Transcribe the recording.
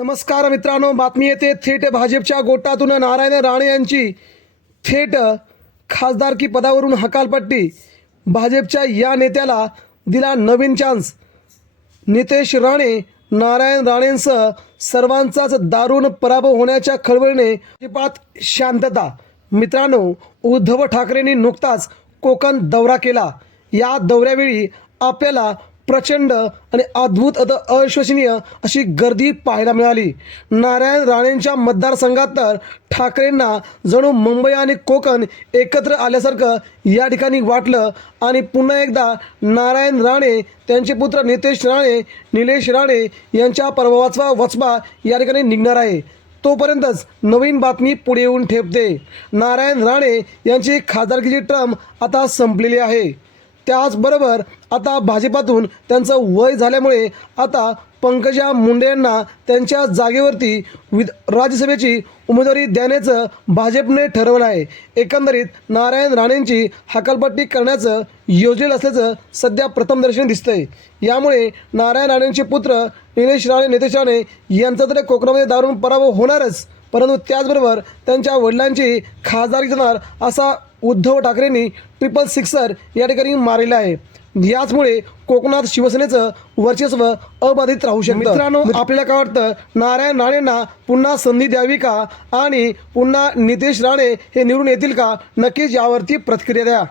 नमस्कार मित्रांनो बातमी येते. थेट भाजपच्या गोटातून नारायण राणे यांची. थेट खासदारकी पदावरून हकालपट्टी. भाजपच्या या नेत्याला दिला नवीन चान्स नितेश राणे नारायण राणेंसह सर्वांचाच दारुण पराभव होण्याच्या खळबळीने अजिबात शांतता. मित्रांनो उद्धव ठाकरेंनी नुकताच कोकण दौरा केला. या दौऱ्यावेळी आपल्याला प्रचंड आणि अद्भुत अविश्वसनीय अशी गर्दी पाहायला मिळाली. नारायण राणेंच्या मतदारसंघात तर ठाकरेंना जणू मुंबई आणि कोकण एकत्र आल्यासारखं या ठिकाणी वाटलं आणि पुन्हा एकदा नारायण राणे त्यांचे पुत्र नितेश राणे निलेश राणे यांच्या प्रभावाचा वचपा या ठिकाणी निघणार आहे. तोपर्यंतच नवीन बातमी पुढे येऊन ठेपते. नारायण राणे यांची खासदारकीची ट्रम आता संपलेली आहे. त्याचबरोबर आता भाजपातून त्यांचं वय झाल्यामुळे आता पंकजा मुंडे यांना त्यांच्या जागेवरती विध राज्यसभेची उमेदवारी देण्याचं भाजपने ठरवलं आहे. एकंदरीत नारायण राणेंची हकालपट्टी करण्याचं योजलेलं असल्याचं सध्या प्रथमदर्शन दिसतंय. यामुळे नारायण राणेंचे पुत्र निलेश राणे नितेश राणे यांचा तर कोकणामध्ये दारून पराभव होणारच परंतु त्याचबरोबर त्यांच्या वडिलांची खासदारी जाणार असा उद्धव ठाकरेंनी ट्रिपल सिक्सर या ठिकाणी मारलेला आहे. याचमुळे कोकणात शिवसेनेचं वर्चस्व अबाधित राहू शकतं. मित्रांनो आपल्याला काय वाटतं नारायण राणेंना पुन्हा संधी द्यावी का? आणि पुन्हा नितेश राणे हे निवडून येतील का? नक्कीच यावरती प्रतिक्रिया द्या.